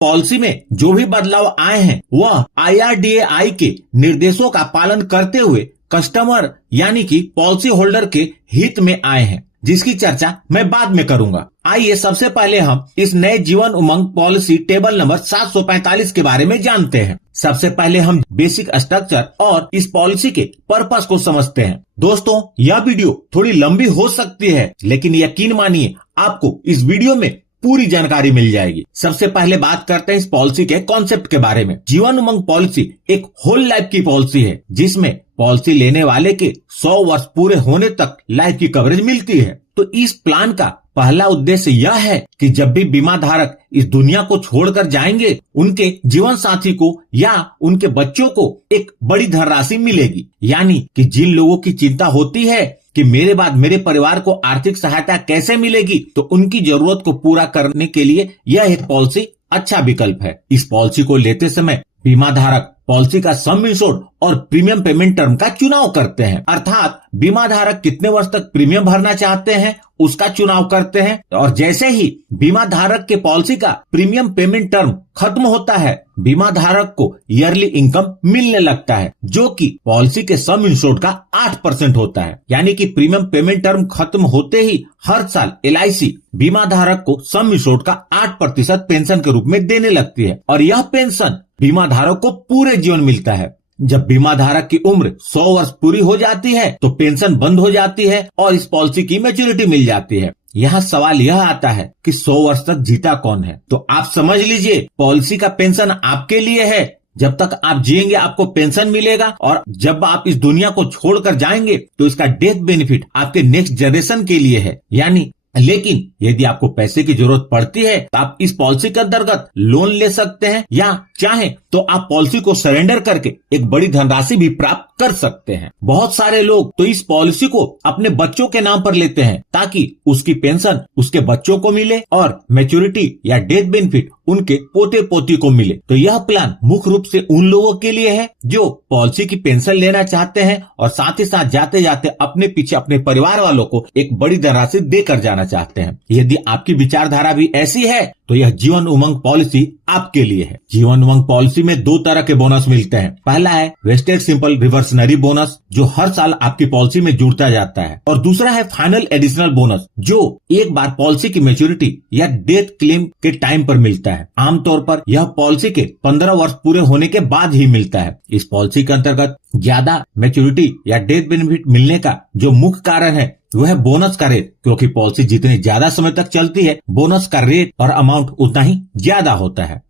Policy में जो भी बदलाव आए हैं वह IRDAI के निर्देशों का पालन करते हुए कस्टमर यानी कि पॉलिसी होल्डर के हित में आए हैं, जिसकी चर्चा मैं बाद में करूंगा। आइए सबसे पहले हम इस नए Jeevan Umang policy table number 745 के बारे में जानते हैं। सबसे पहले हम बेसिक स्ट्रक्चर और इस पॉलिसी के पर्पस को समझते हैं। दोस्तों, यह वीडियो थोड़ी लंबी हो सकती है, लेकिन यकीन मानिए आपको इस वीडियो में पूरी जानकारी मिल जाएगी। सबसे पहले बात करते हैं इस पॉलिसी के कॉन्सेप्ट के बारे में। जीवन उमंग पॉलिसी एक होल लाइफ की पॉलिसी है, जिसमें पॉलिसी लेने वाले के 100 वर्ष पूरे होने तक लाइफ की कवरेज मिलती है। तो इस प्लान का पहला उद्देश्य यह है कि जब भी बीमा धारक इस दुनिया को छोड़कर जाएंगे, उनके जीवन साथी को या उनके बच्चों को एक बड़ी धनराशि मिलेगी। यानी कि जिन लोगों की चिंता होती है कि मेरे बाद मेरे परिवार को आर्थिक सहायता कैसे मिलेगी, तो उनकी जरूरत को पूरा करने के लिए यह एक पॉलिसी अच्छा विकल्प है। इस पॉलिसी को लेते समय बीमा धारक पॉलिसी का सम इंश्योर्ड और प्रीमियम पेमेंट टर्म का चुनाव करते हैं, अर्थात बीमा धारक कितने वर्ष तक प्रीमियम भरना चाहते हैं उसका चुनाव करते हैं। और जैसे ही बीमा धारक के पॉलिसी का प्रीमियम पेमेंट टर्म खत्म होता है, बीमा धारक को ईयरली इनकम मिलने लगता है, जो कि पॉलिसी के सम इंश्योर्ड का 8% होता है। यानी कि प्रीमियम पेमेंट टर्म खत्म होते ही हर साल LIC बीमा धारक को सम इंश्योर्ड का 8% पेंशन के रूप में देने लगती है, और यह पेंशन बीमा धारक को पूरे जीवन मिलता है। जब बीमा धारक की उम्र 100 वर्ष पूरी हो जाती है तो पेंशन बंद हो जाती है और इस पॉलिसी की मैच्योरिटी मिल जाती है। यहाँ सवाल यह आता है कि 100 वर्ष तक जीता कौन है? तो आप समझ लीजिए, पॉलिसी का पेंशन आपके लिए है। जब तक आप जिएंगे आपको पेंशन मिलेगा, और जब आप इस दुनिया को छोड़कर जाएंगे तो इसका डेथ बेनिफिट आपके नेक्स्ट जनरेशन के लिए है। यानी लेकिन यदि आपको पैसे की जरूरत पड़ती है तो आप इस पॉलिसी के अंतर्गत लोन ले सकते हैं, या चाहे तो आप पॉलिसी को सरेंडर करके एक बड़ी धनराशि भी प्राप्त कर सकते हैं। बहुत सारे लोग तो इस पॉलिसी को अपने बच्चों के नाम पर लेते हैं ताकि उसकी पेंशन उसके बच्चों को मिले और मैच्योरिटी या डेथ बेनिफिट उनके पोते पोती को मिले। तो यह प्लान मुख्य रूप से उन लोगों के लिए है जो पॉलिसी की पेंशन लेना चाहते हैं और साथ ही साथ जाते जाते अपने पीछे अपने परिवार वालों को एक बड़ी धनराशि देकर जाना चाहते हैं। यदि आपकी विचारधारा भी ऐसी है तो यह जीवन उमंग पॉलिसी आपके लिए है। जीवन उमंग पॉलिसी में 2 तरह के बोनस मिलते हैं। पहला है वेस्टेड सिंपल रिवर्सनरी बोनस, जो हर साल आपकी पॉलिसी में जुड़ता जाता है, और दूसरा है फाइनल एडिशनल बोनस, जो एक बार पॉलिसी की मैच्योरिटी या डेथ क्लेम के टाइम पर मिलता है। आमतौर पर यह पॉलिसी के 15 वर्ष पूरे होने के बाद ही मिलता है। इस पॉलिसी के अंतर्गत ज्यादा मैच्योरिटी या डेथ बेनिफिट मिलने का जो मुख्य कारण है वह है बोनस का रेट, क्योंकि पॉलिसी जितनी ज्यादा समय तक चलती है बोनस का रेट और अमाउंट उतना ही ज्यादा होता है।